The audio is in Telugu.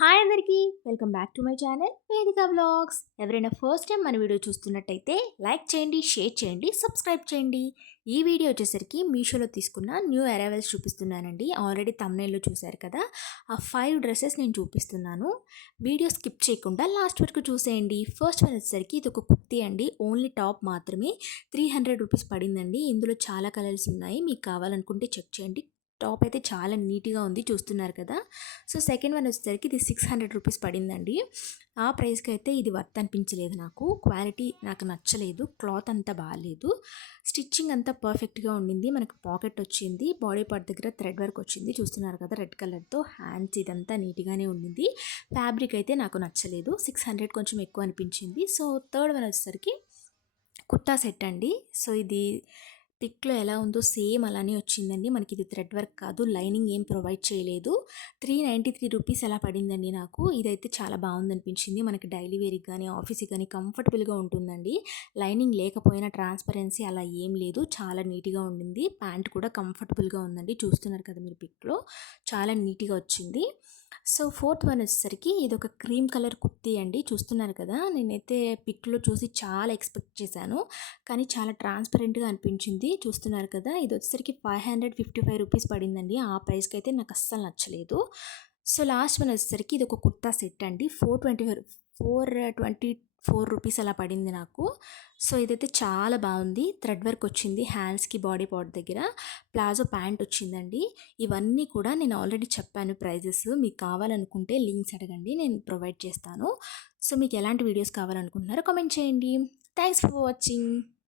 హాయ్ అందరికీ welcome back to my channel వేదిక వ్లాగ్స్. ఎవరైనా ఫస్ట్ టైం మన వీడియో చూస్తున్నట్టయితే లైక్ చేయండి, షేర్ చేయండి, సబ్స్క్రైబ్ చేయండి. ఈ వీడియో వచ్చేసరికి మీషోలో తీసుకున్న న్యూ అరైవల్స్ చూపిస్తున్నానండి. ఆల్రెడీ తమ్నైల్లో చూశారు కదా, ఆ 5 డ్రెస్సెస్ నేను చూపిస్తున్నాను. వీడియో స్కిప్ చేయకుండా లాస్ట్ వరకు చూసేయండి. ఫస్ట్ వన్ వచ్చేసరికి ఇది ఒక కుర్తీ అండి, ఓన్లీ టాప్ మాత్రమే. 300 రూపీస్ పడిందండి. ఇందులో చాలా కలర్స్ ఉన్నాయి, మీకు కావాలనుకుంటే చెక్ చేయండి. టాప్ అయితే చాలా నీట్గా ఉంది, చూస్తున్నారు కదా. సో సెకండ్ వన్ వచ్చేసరికి ఇది 600 రూపీస్ పడిందండి. ఆ ప్రైస్కి అయితే ఇది వర్త్ అనిపించలేదు నాకు. క్వాలిటీ నాకు నచ్చలేదు, క్లాత్ అంతా బాగాలేదు, స్టిచ్చింగ్ అంతా పర్ఫెక్ట్గా ఉండింది. మనకు పాకెట్ వచ్చింది, బాడీ పార్ట్ దగ్గర థ్రెడ్ వర్క్ వచ్చింది, చూస్తున్నారు కదా రెడ్ కలర్తో. హ్యాండ్స్ ఇదంతా నీట్గానే ఉండింది. ఫ్యాబ్రిక్ అయితే నాకు నచ్చలేదు, 600 కొంచెం ఎక్కువ అనిపించింది. సో థర్డ్ వన్ వచ్చేసరికి కుర్తా సెట్ అండి. సో ఇది పిక్లో ఎలా ఉందో సేమ్ అలానే వచ్చిందండి. మనకి ఇది థ్రెడ్ వర్క్ కాదు, లైనింగ్ ఏం ప్రొవైడ్ చేయలేదు. 393 రూపీస్ అలా పడిందండి నాకు. ఇదైతే చాలా బాగుందనిపించింది. మనకి డైలీ వేర్కి కానీ ఆఫీస్కి కానీ కంఫర్టబుల్గా ఉంటుందండి. లైనింగ్ లేకపోయినా ట్రాన్స్పరెన్సీ అలా ఏం లేదు, చాలా నీట్గా ఉండింది. ప్యాంట్ కూడా కంఫర్టబుల్గా ఉందండి, చూస్తున్నారు కదా మీరు పిక్లో, చాలా నీట్గా వచ్చింది. సో ఫోర్త్ వన్ వచ్చేసరికి ఇది ఒక క్రీమ్ కలర్ కుర్తీ అండి, చూస్తున్నారు కదా. నేనైతే పిక్లో చూసి చాలా ఎక్స్పెక్ట్ చేశాను, కానీ చాలా ట్రాన్స్పరెంట్గా అనిపించింది, చూస్తున్నారు కదా. ఇది వచ్చేసరికి 555 రూపీస్ పడిందండి. ఆ ప్రైస్కి అయితే నాకు అస్సలు నచ్చలేదు. సో లాస్ట్ వన్ వచ్చేసరికి ఇది ఒక కుర్తా సెట్ అండి, 424 రూపీస్ అలా పడింది నాకు. సో ఇదైతే చాలా బాగుంది, థ్రెడ్ వర్క్ వచ్చింది హ్యాండ్స్కి, బాడీ పార్ట్ దగ్గర. ప్లాజో ప్యాంట్ వచ్చిందండి. ఇవన్నీ కూడా నేను ఆల్రెడీ చెప్పాను ప్రైజెస్. మీకు కావాలనుకుంటే లింక్స్ అడగండి, నేను ప్రొవైడ్ చేస్తాను. సో మీకు ఎలాంటి వీడియోస్ కావాలనుకుంటున్నారో కామెంట్ చేయండి. Thanks for watching.